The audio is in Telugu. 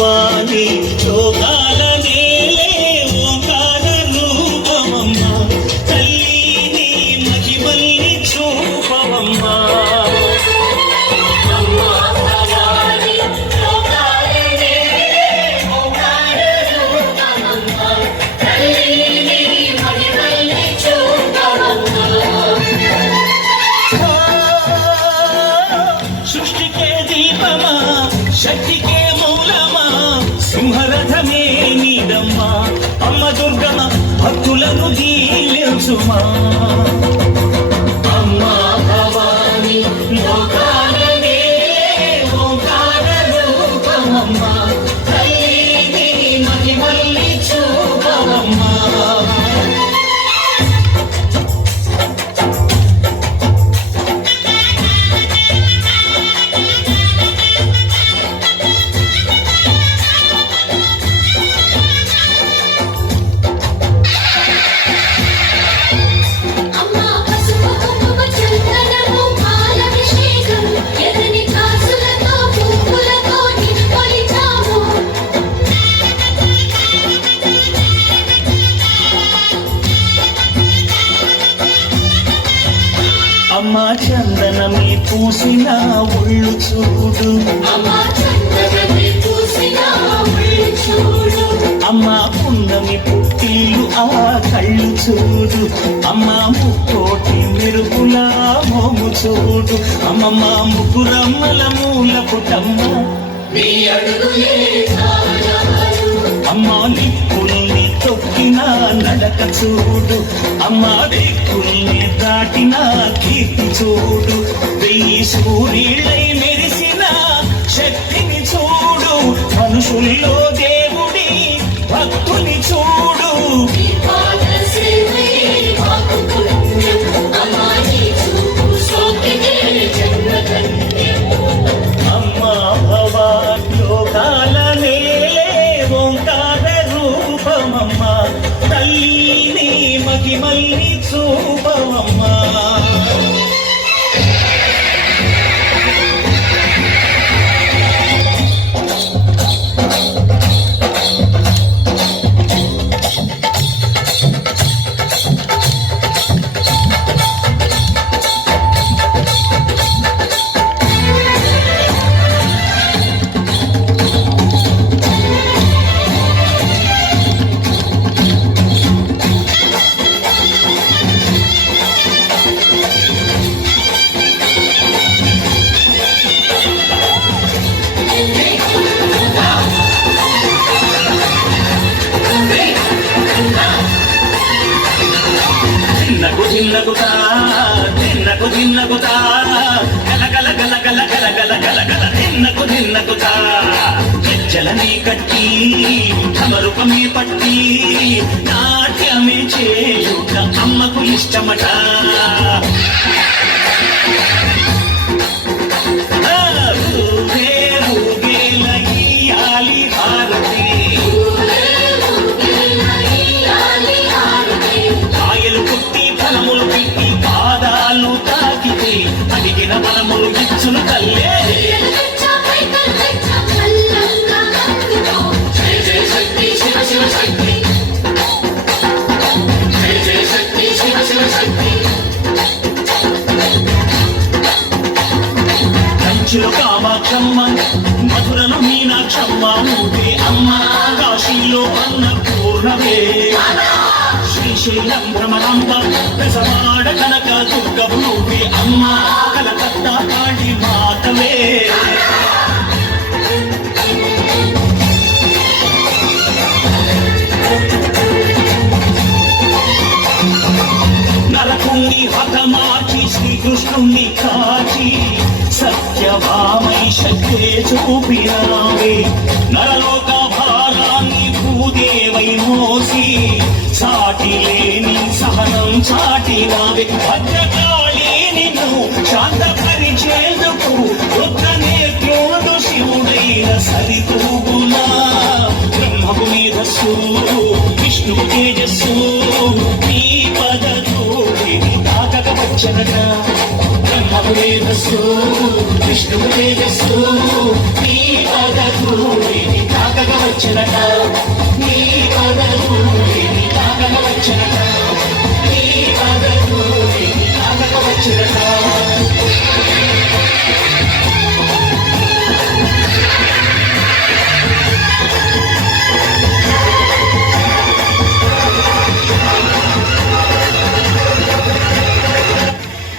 భవాని లోకాల నేలే ఓంకార రూపమమ్మ తల్లి నీ మహిమల్ని చూపవమ్మా సృష్టికే దీపమా శక్తికే మూలమా సింహరథమే నీదమ్మా అమ్మ దుర్గమ్మ భక్తులను దీవించుమా అమ్మా భవాని లోకాల నేలే ఓంకార రూపమమ్మా తల్లి నీ మహిమల్ని చూపవమ్మా అమ్మా చందనమి పూసిన ఒళ్ళు చూడు అమ్మా పున్నమి పుట్టిల్లు ఆ కళ్ళు చూడు అమ్మా ముక్కోటి మెరుపుల మోము చూడు అమ్మమ్మ ముగ్గురమ్మల మూల పుట్టమ్మ అమ్మా నిప్పుల్ని తొక్కిన నడక చూడు అమ్మా దిక్కుల్ని దాటిన కీర్తి చూడు వెయ్యి సూర్యులై మెరిసిన శక్తిని చూడు మనుషుల్లో దేవుడి భక్తుని చూడు అమ్మా భవా లోకాల నేలే ఓంకార రూపమమ్మా తల్లి నీ మహిమల్ని చూపవమ్మా జిన్నగుతా జిన్నగుతా గల గల గల గల గల గల గల గల జిన్నగుతా గజ్జలనే కట్టి తమరుపమే పట్టి నాట్యమే చేయుట అమ్మకు ఇష్టమట అడిగిన మనములు ఇచ్చును తల్లే కంచులు కామాక్షమ్మ మధురను మీనాక్షమ్మ నువ్వే అమ్మ కాశీలో అన్నపూర్ణవే శ్రీశైలం భ్రమరాంబ పెసవాడ కనక దుర్గవు నువ్వే అమ్మ కలకత్తా కాళీ మాతవే నరకుణ్ణి హతమార్చి శ్రీకృష్ణుణ్ణి కాచి సత్యభామై శక్తే చూపినావే నరలోక భారాన్ని భూదేవై మోసి సాటి లేని సహనం చాటినావే భద్రకాళి నిన్ను శాంతపరిచేందుకు రుద్రనేత్రుడు శివుడైన సరితూగునా బ్రహ్మకు మేధస్సు విష్ణువు తేజస్సు నీ పదతోడిని తాకక వచ్చనట బ్రహ్మకు మేధస్సు విష్ణువు తేజస్సు